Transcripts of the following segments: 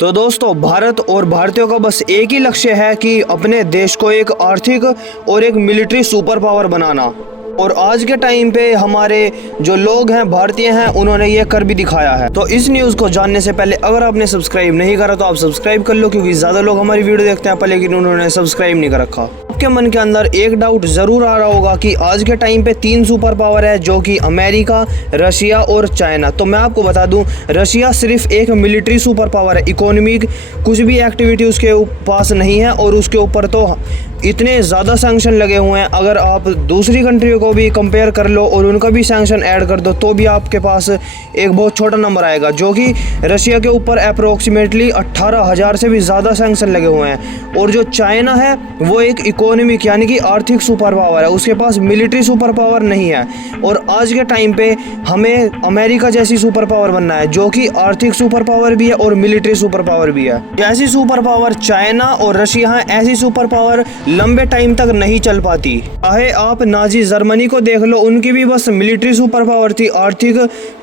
तो दोस्तों, भारत और भारतीयों का बस एक ही लक्ष्य है कि अपने देश को एक आर्थिक और एक मिलिट्री सुपर पावर बनाना। और आज के टाइम पे हमारे जो लोग हैं, भारतीय हैं, उन्होंने ये कर भी दिखाया है। तो इस न्यूज़ को जानने से पहले अगर आपने सब्सक्राइब नहीं करा तो आप सब्सक्राइब कर लो, क्योंकि ज़्यादा लोग हमारी वीडियो देखते हैं पर लेकिन उन्होंने सब्सक्राइब नहीं कर रखा। आपके मन के अंदर एक डाउट ज़रूर आ रहा होगा कि आज के टाइम पे 3 सुपर पावर है, जो कि अमेरिका, रशिया और चाइना। तो मैं आपको बता दूं, रशिया सिर्फ एक मिलिट्री सुपर पावर है, इकोनॉमिक कुछ भी एक्टिविटी उसके पास नहीं है। और उसके ऊपर तो इतने ज़्यादा सैंक्शन लगे हुए हैं, अगर आप दूसरी कंट्री को भी कंपेयर कर लो और उनका भी सैंक्शन ऐड कर दो तो भी आपके पास एक बहुत छोटा नंबर आएगा, जो कि रशिया के ऊपर अप्रोक्सीमेटली 18,000 से भी ज़्यादा सैंक्शन लगे हुए हैं। और जो चाइना है वो एक इकोनॉमिक यानी कि आर्थिक सुपर पावर है, उसके पास मिलिट्री सुपर पावर नहीं है। और आज के टाइम पे हमें अमेरिका जैसी सुपर पावर बनना है, जो कि आर्थिक सुपर पावर भी है और मिलिट्री सुपर पावर भी है। जैसी सुपर पावर चाइना और रशिया है, ऐसी सुपर पावर लंबे टाइम तक नहीं चल पाती। चाहे आप नाजी जर्मनी को देख लो, उनकी भी बस मिलिट्री सुपर पावर थी, आर्थिक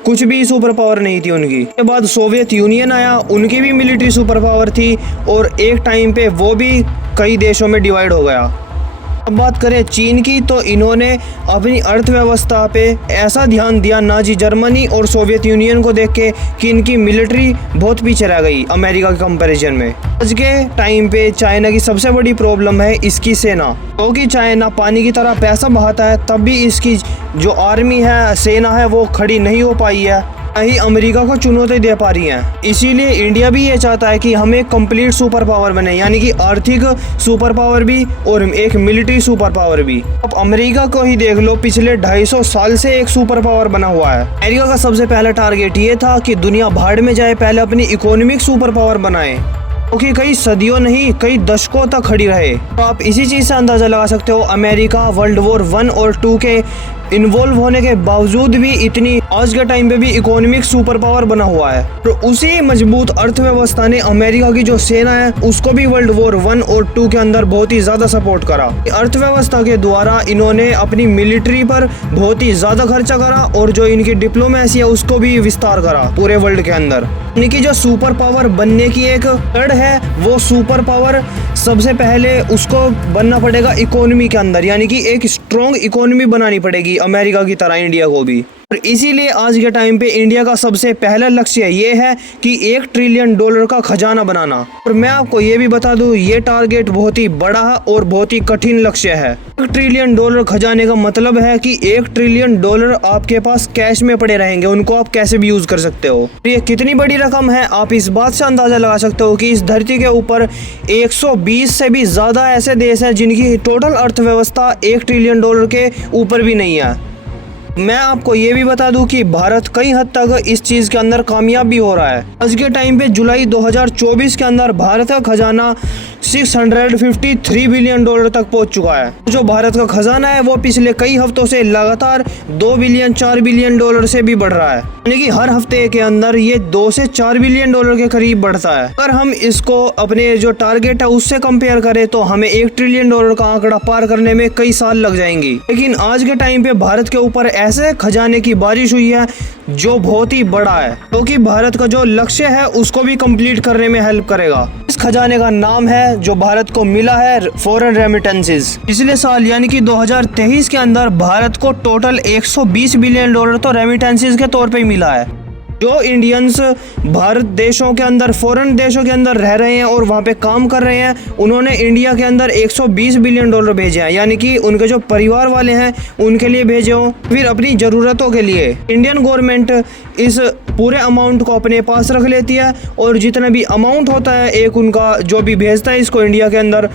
कुछ भी सुपर पावर नहीं थी उनकी। उसके बाद सोवियत यूनियन आया, उनकी भी मिलिट्री सुपर पावर थी और एक टाइम पे वो भी कई देशों में डिवाइड हो गया। अब बात करें चीन की, तो इन्होंने अपनी अर्थव्यवस्था पे ऐसा ध्यान दिया नाजी जर्मनी और सोवियत यूनियन को देख के कि इनकी मिलिट्री बहुत पीछे रह गई अमेरिका के कंपैरिजन में। आज के टाइम पे चाइना की सबसे बड़ी प्रॉब्लम है इसकी सेना, क्योंकि चाइना पानी की तरह पैसा बहाता है, तब भी इसकी जो आर्मी है, सेना है, वो खड़ी नहीं हो पाई है, ही अमेरिका को चुनौती दे पा रही हैं। इसीलिए इंडिया भी ये चाहता है कि हमें कंप्लीट सुपर पावर बने, यानी कि आर्थिक सुपर पावर भी और एक मिलिट्री सुपर पावर भी। अब अमेरिका को ही देख लो, पिछले 250 साल से एक सुपर पावर बना हुआ है। अमेरिका का सबसे पहला टारगेट ये था कि दुनिया भाड़ में जाए, पहले अपनी इकोनॉमिक सुपर पावर बनाए, क्योंकि कई सदियों नहीं कई दशकों तक खड़ी रहे। तो आप इसी चीज़ से अंदाज़ा लगा सकते हो, अमेरिका वर्ल्ड वॉर 1 और 2 के इन्वॉल्व होने के बावजूद भी इतनी आज के टाइम पे भी इकोनॉमिक सुपर पावर बना हुआ है। तो उसी मजबूत अर्थव्यवस्था ने अमेरिका की जो सेना है उसको भी वर्ल्ड वॉर 1 और 2 के अंदर बहुत ही ज्यादा सपोर्ट करा। अर्थव्यवस्था के द्वारा इन्होंने अपनी मिलिट्री पर बहुत ही ज्यादा खर्चा करा और जो इनकी डिप्लोमेसी है उसको भी विस्तार करा पूरे वर्ल्ड के अंदर। इनकी जो सुपर पावर बनने की एक जड़ है, वो सुपर पावर सबसे पहले उसको बनना पड़ेगा इकोनॉमी के अंदर, यानी कि एक स्ट्रॉन्ग इकोनॉमी बनानी पड़ेगी अमेरिका की तरह इंडिया को भी। और इसीलिए आज के टाइम पे इंडिया का सबसे पहला लक्ष्य ये है कि $1 ट्रिलियन का खजाना बनाना। और मैं आपको ये भी बता दूं, ये टारगेट बहुत ही बड़ा है और बहुत ही कठिन लक्ष्य है। $1 ट्रिलियन खजाने का मतलब है कि $1 ट्रिलियन आपके पास कैश में पड़े रहेंगे, उनको आप कैसे भी यूज कर सकते हो। ये कितनी बड़ी रकम है आप इस बात से अंदाजा लगा सकते हो कि इस धरती के ऊपर 120 से भी ज्यादा ऐसे देश हैं जिनकी टोटल अर्थव्यवस्था $1 ट्रिलियन के ऊपर भी नहीं है। मैं आपको ये भी बता दूं कि भारत कई हद तक इस चीज़ के अंदर कामयाब भी हो रहा है। आज के टाइम पे जुलाई 2024 के अंदर भारत का खजाना $653 बिलियन तक पहुंच चुका है। जो भारत का खजाना है वो पिछले कई हफ्तों से लगातार $2 बिलियन 4 बिलियन से भी बढ़ रहा है, यानी कि हर हफ्ते के अंदर ये $2 से $4 बिलियन के करीब बढ़ता है। अगर हम इसको अपने जो टारगेट है उससे कंपेयर करें तो हमें $1 ट्रिलियन का आंकड़ा पार करने में कई साल लग जाएंगी। लेकिन आज के टाइम पे भारत के ऊपर ऐसे खजाने की बारिश हुई है जो बहुत ही बड़ा है, क्योंकि भारत का जो लक्ष्य है उसको भी कंप्लीट करने में हेल्प करेगा। इस खजाने का नाम है जो भारत को मिला है फॉरेन रेमिटेंसेस। पिछले साल यानी कि 2023 के अंदर भारत को टोटल $120 बिलियन तो रेमिटेंसेस के तौर पे मिला है। जो इंडियंस भारत देशों के अंदर, फॉरेन देशों के अंदर रह रहे हैं और वहाँ पे काम कर रहे हैं, उन्होंने इंडिया के अंदर $120 बिलियन भेजे हैं, यानी कि उनके जो परिवार वाले हैं उनके लिए भेजे हों, फिर अपनी ज़रूरतों के लिए। इंडियन गवर्नमेंट इस पूरे अमाउंट को अपने पास रख लेती है और जितना भी अमाउंट होता है एक उनका जो भी भेजता है इसको इंडिया के अंदर,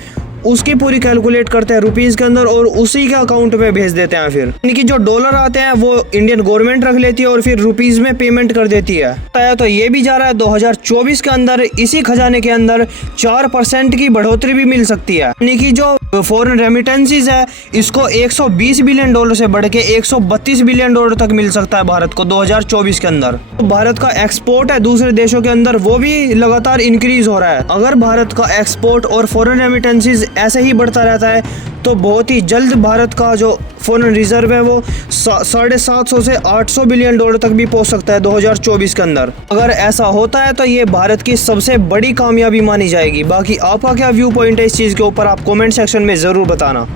उसकी पूरी कैलकुलेट करते हैं रुपीज़ के अंदर और उसी के अकाउंट पे भेज देते हैं। फिर यानी कि जो डॉलर आते हैं वो इंडियन गवर्नमेंट रख लेती है और फिर रुपीज़ में पेमेंट कर देती है। तो ये भी जा रहा है 2024 के अंदर इसी खजाने के अंदर 4% की बढ़ोतरी भी मिल सकती है, यानी कि जो फॉरेन रेमिटेंसेस है इसको $120 बिलियन से बढ़ के $132 बिलियन तक मिल सकता है भारत को 2024 के अंदर। तो भारत का एक्सपोर्ट है दूसरे देशों के अंदर वो भी लगातार इंक्रीज हो रहा है। अगर भारत का एक्सपोर्ट और फॉरेन रेमिटेंसेस ऐसे ही बढ़ता रहता है तो बहुत ही जल्द भारत का जो फॉरेन रिजर्व है वो 750 से 800 बिलियन डॉलर तक भी पहुंच सकता है 2024 के अंदर। अगर ऐसा होता है तो ये भारत की सबसे बड़ी कामयाबी मानी जाएगी। बाकी आपका क्या व्यू पॉइंट है इस चीज़ के ऊपर, आप कमेंट सेक्शन में ज़रूर बताना।